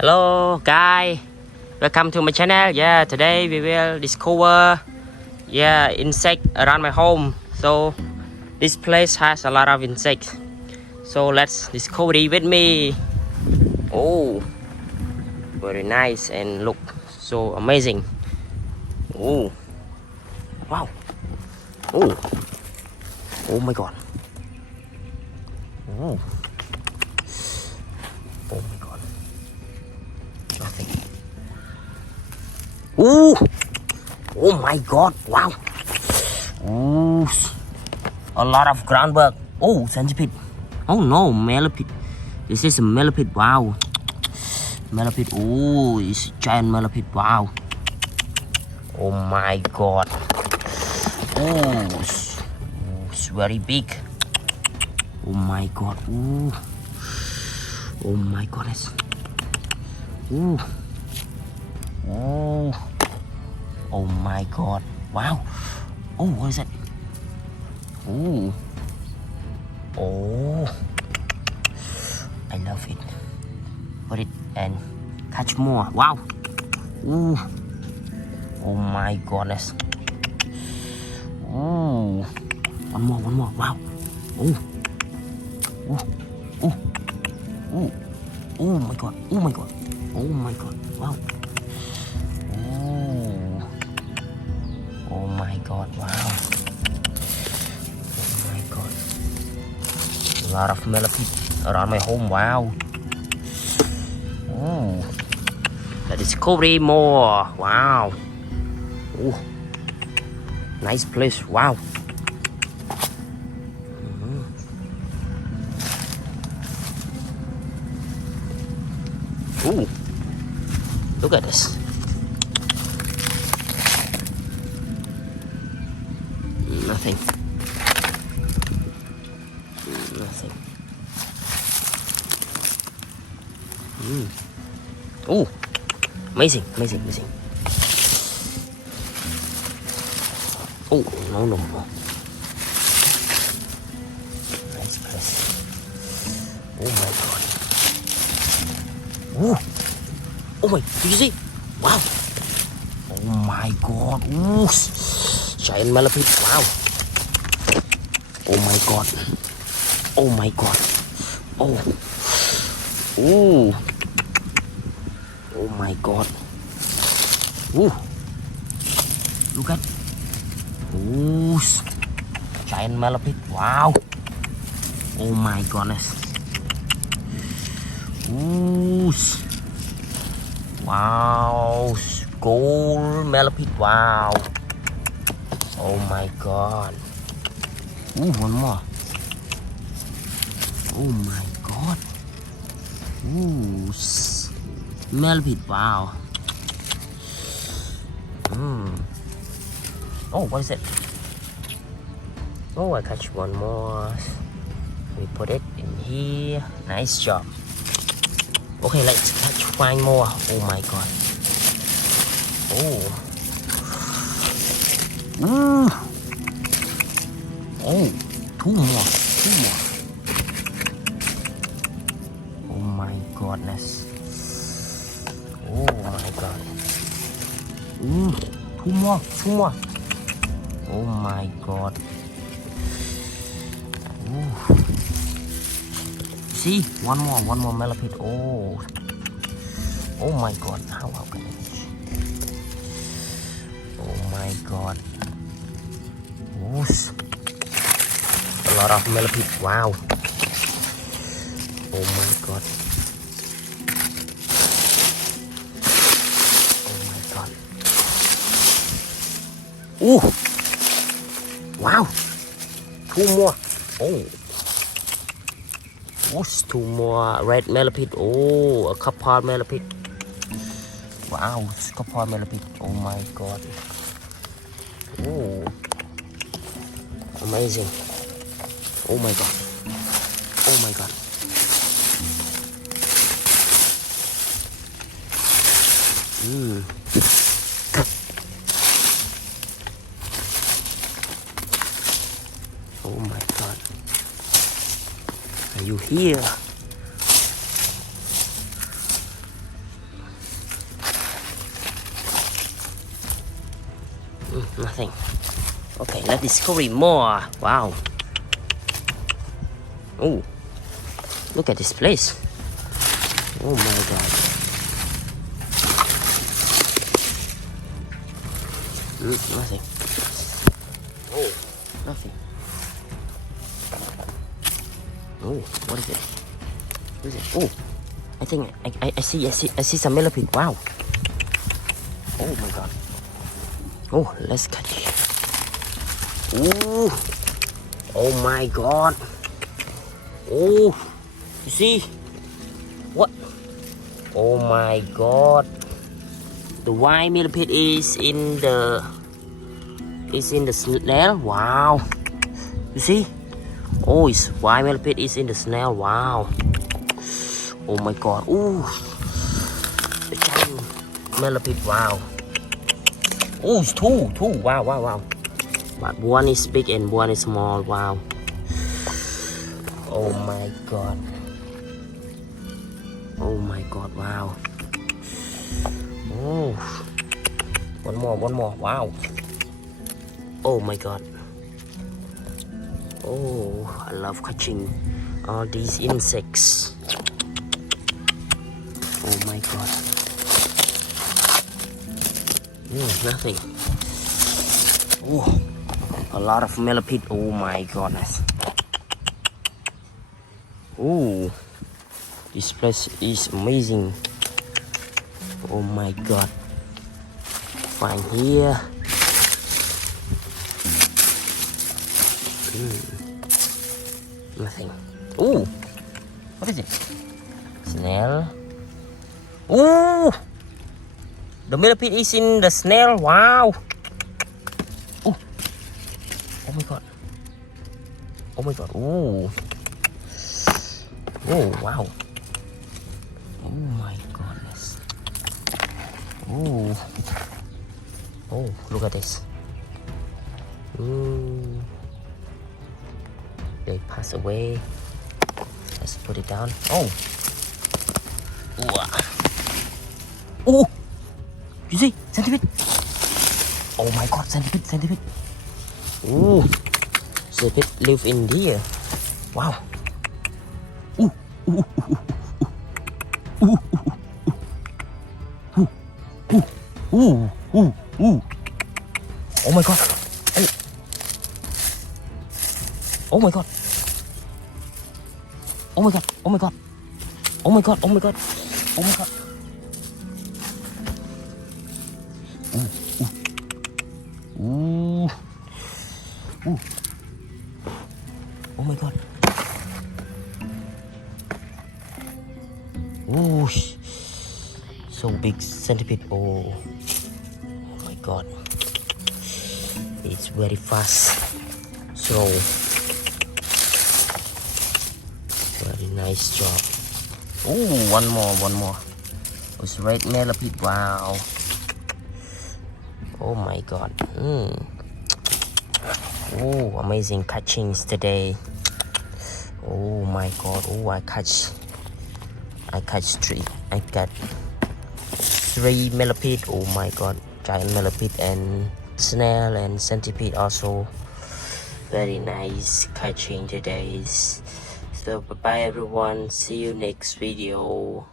Hello guys, welcome to my channel. Yeah, today we will discover insect around my home. So this place has a lot of insects. So let's discover it with me. Oh, very nice and look so amazing. Oh, wow. Oh, oh my god. Oh, oh my god. Nothing. Oh, oh my god. Wow. Oh, a lot of groundwork. Oh, centipede. Oh no, millipede. This is a millipede. Wow. Millipede. Oh, it's a giant millipede. Wow. Oh my god. Oh, it's very big. Oh my god. Oh, oh my goodness. Oh, oh, oh my god. Wow. Oh, what is it? Oh, oh, I love it. Put it and catch more. Wow. Ooh. Oh my goodness. Oh, one more. Wow. Oh, oh, oh, oh, oh my god. Oh my god. Oh my god. Wow. Oh, oh my god. Wow. Oh my god. A lot of millipedes around my home. Wow. Oh, let's discover more. Wow. Oh, nice place. Wow. Ooh, look at this. Nothing. Nothing. Oh, amazing. Oh, no. Nice place. Oh my god. Ooh. Oh my, did you see? Wow. Oh my god. Ooh. Giant millipede. Wow. Oh my god. Oh my god. Oh. Ooh. Oh my god. Ooh. Look at. Ooh. Giant millipede. Wow. Oh my goodness. Ooh. Wow. Gold millipede. Wow. Oh my god. Ooh, one more. Oh my god. Ooh, millipede. Wow. Oh, what is it? Oh, I catch one more. We put it in here. Nice job. Okay, let's catch 5 more. Oh my god. Oh. Oh, 2 more. Oh my goodness. Oh my god. 2 more. Oh my god. Ooh. See, one more millipede. Oh my god. How can it? Oh my god. Ooh. A lot of millipede. Wow. Oh my god. Oh my god. Ooh. Wow. 2 more. Oh. What's 2 more red millipede? Oh, a couple millipede. Wow, couple millipede. Oh my god. Oh, amazing. Oh my god. Oh my god. Oh my god. Are you here? Nothing. Okay, let's discover more. Wow. Oh, look at this place. Oh my god. Nothing. Oh, nothing. Oh, what is it? What is it? Oh, I think I see some millipede. Wow. Oh my god. Oh, let's catch. Oh, oh my god. Oh, you see? What? Oh my god. The white millipede is in the snail. Wow. You see? Oh, it's white millipede is in the snail. Wow. Oh my god. Ooh. The giant millipede. Wow. Oh, it's two. Wow, wow, wow. But one is big and one is small. Wow. Oh my god. Oh my god. Wow. Oh. One more. Wow. Oh my god. Oh, I love catching all these insects. Oh my god. Nothing. Oh, a lot of millipede. Oh my goodness. Oh, this place is amazing. Oh my god. Find here. Nothing. Oh, what is it? Snail. Oh, the millipede is in the snail. Wow. Oh, oh my god. Oh my god. Oh. Oh wow. Oh my goodness. Oh. Oh, look at this. They pass away. Let's put it down. Oh. Oh. You see, centipede. Oh my god, centipede. Oh. Centipede live in here. Wow. Oh my god. Oh my god. Oh my god. Oh my god. Oh my god. Oh my god. Oh my god. Oh my god. Oh, so big centipede. Oh my god. It's very fast. Slow. Very nice job. Oh, one more. It's red millipede. Wow. Oh my god. Oh, amazing catchings today. Oh my god. Oh, I catch three. I got 3 millipede. Oh my god. Giant millipede and snail and centipede also. Very nice catching today. So bye bye everyone. See you next video.